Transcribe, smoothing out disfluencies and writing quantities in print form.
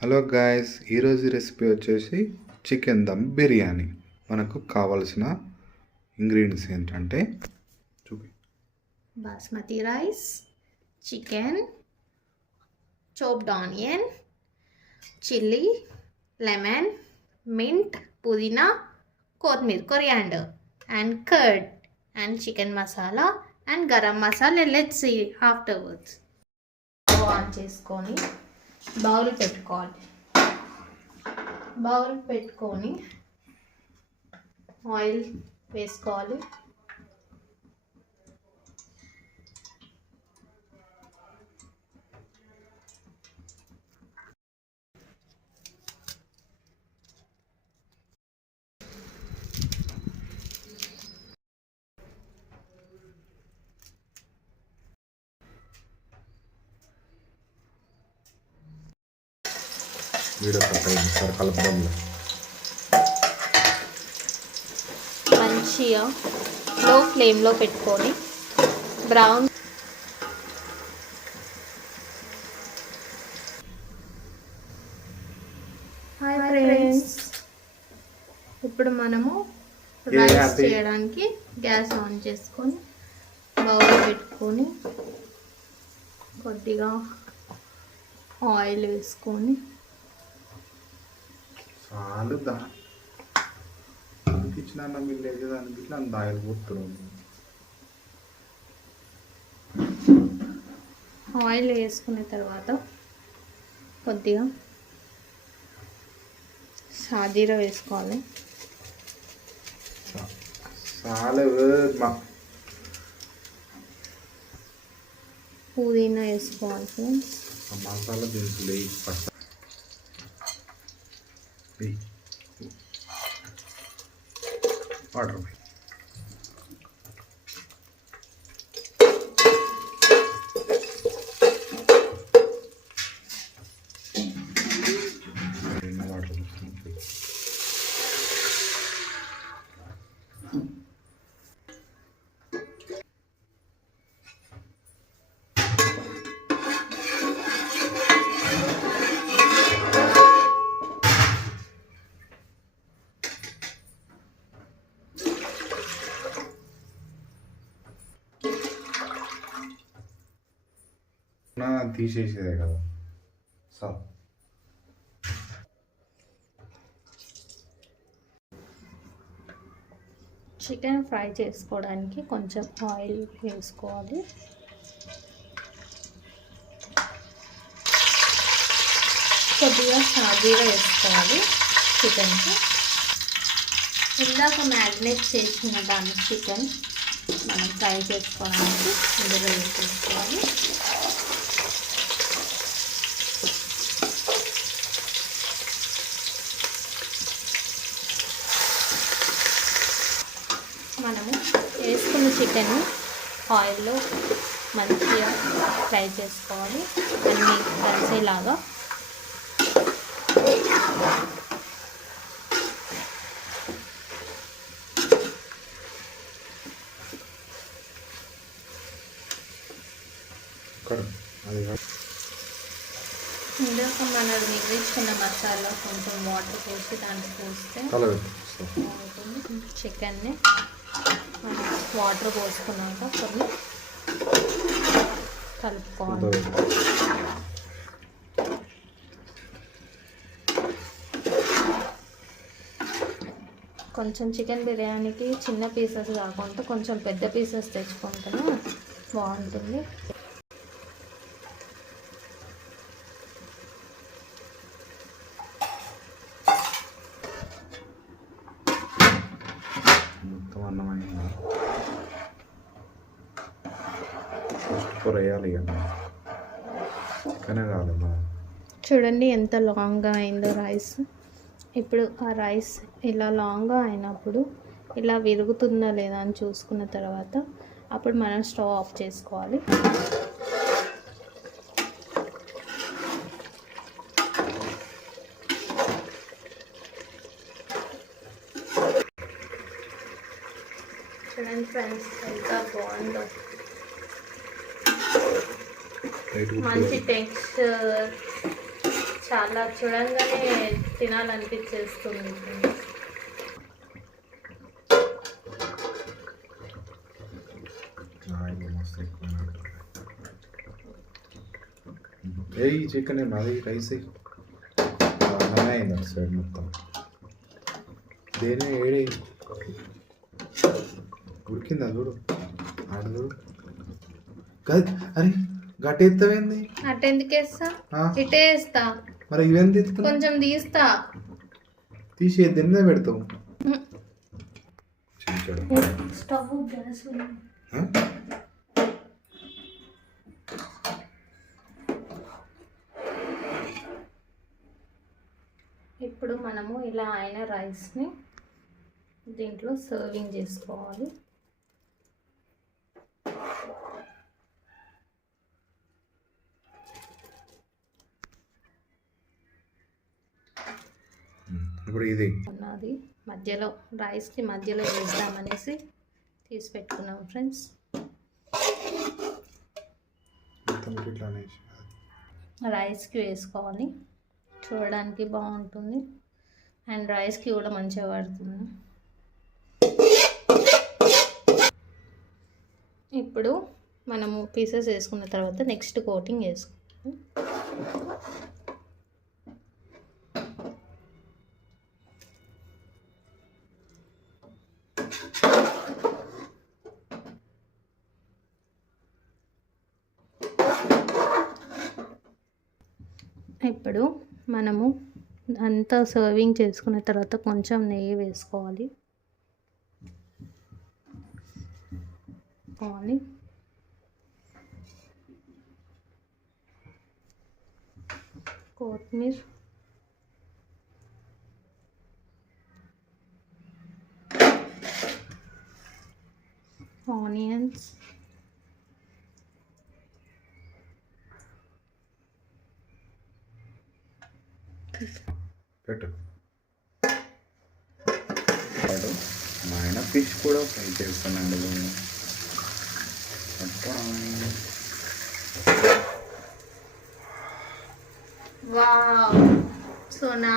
Hello guys, ఈరోజు recipe వచ్చేసి chicken dum biryani. మనకు కావాల్సిన ఇంగ్రీడియంట్స్ ఏంటంటే basmati rice, chicken, chopped onion, chili, lemon, mint, pudina, కొత్తిమీర, coriander, and curd, and chicken masala and garam masala. Let's see afterwards. On చేసుకొని bowl పెట్టుకోవాలి. Bowl పెట్టుకొని oil వేసుకోవాలి. వీడియో కలపడంలో మంచిగా లో ఫ్లేమ్లో పెట్టుకొని బ్రౌన్. హాయ్ ఫ్రెండ్స్, ఇప్పుడు మనము రైస్ చేయడానికి గ్యాస్ ఆన్ చేసుకొని బౌల్ పెట్టుకొని కొద్దిగా ఆయిల్ వేసుకొని చాలు దానికి ఇచ్చిన మిల్లేదు, దానికి ఇట్లా అంత ఆయిల్ పోతుంది. ఆయిల్ వేసుకున్న తర్వాత కొద్దిగా షాజీరా వేసుకోవాలి. పుదీనా వేసుకోవాలి ఫ్రెండ్స్. మసాలా దినుసులు వాటర్ తీసేసేదే కదా. సో చికెన్ ఫ్రై చేసుకోవడానికి కొంచెం ఆయిల్ వేసుకోవాలి. కొద్దిగా షాజీరా వేసుకోవాలి చికెన్కి. ఇందాక మ్యారినేట్ చేసిన దాన్ని చికెన్ మనం ఫ్రై చేసుకోవడానికి ఇందులో వేసుకోవాలి. మనము వేసుకున్న చికెన్ ఆయిల్లో మంచిగా ఫ్రై చేసుకోవాలి, అన్నీ కలిసేలాగా. ఇందాక మనం మిగిలించిన మసాలా కొంచెం వాటర్ పోసి దాంట్లో పోస్తే చికెన్ని వాటర్ పోసుకున్నాక కొన్ని కలుపుకోవాలి. కొంచెం చికెన్ బిర్యానీకి చిన్న పీసెస్ కాకుండా కొంచెం పెద్ద పీసెస్ తెచ్చుకుంటేనే బాగుంటుంది. చూడండి ఎంత లాంగ్గా అయిందో రైస్. ఇప్పుడు ఆ రైస్ ఇలా లాంగ్గా అయినప్పుడు ఇలా విరుగుతుందా లేదా అని చూసుకున్న తర్వాత అప్పుడు మనం స్టవ్ ఆఫ్ చేసుకోవాలి. చూడండి ఫ్రెండ్స్ ఎంత బాగుందో, మంచి టెక్స్చర్, చాలా చూడంగానే తినాలనిపించేస్తుంది. ఏ చికెన్ అది రైస్ అలానే అయింది అటు సైడ్ మొత్తం. దేని ఏడి ఉడికిందా చూడు, ఆడ చూడు. కాదు అరే గట్టి ఎత్తవేంది? అటు ఎందుకు వేస్తా, ఇటే వేస్తా. మరి ఇవేం తీస్తా, కొంచెం తీస్తా. తీసి దేని మీద పెడతావు? స్టవ్ గ్యాస్ ఇప్పుడు మనము ఇలా అయిన రైస్ని దీంట్లో సర్వింగ్ చేసుకోవాలి. ఇప్పుడు ఇది ఉన్నది మధ్యలో, రైస్కి మధ్యలో వేద్దామనేసి తీసి పెట్టుకున్నాం ఫ్రెండ్స్. రైస్కి వేసుకోవాలి, చూడడానికి బాగుంటుంది అండ్ రైస్కి కూడా మంచిగా పడుతుంది. ఇప్పుడు మనము పీసెస్ వేసుకున్న తర్వాత నెక్స్ట్ కోటింగ్ వేసుకోవాలి. ఇప్పుడు మనము అంతా సర్వింగ్ చేసుకున్న తర్వాత కొంచెం నెయ్యి వేసుకోవాలి. కొత్తిమీర, ఆనియన్స్, పెట్టు. మా ఆయన ఫిష్ కూడా ఫ్రై చేస్తానండి. వావ్, సో నా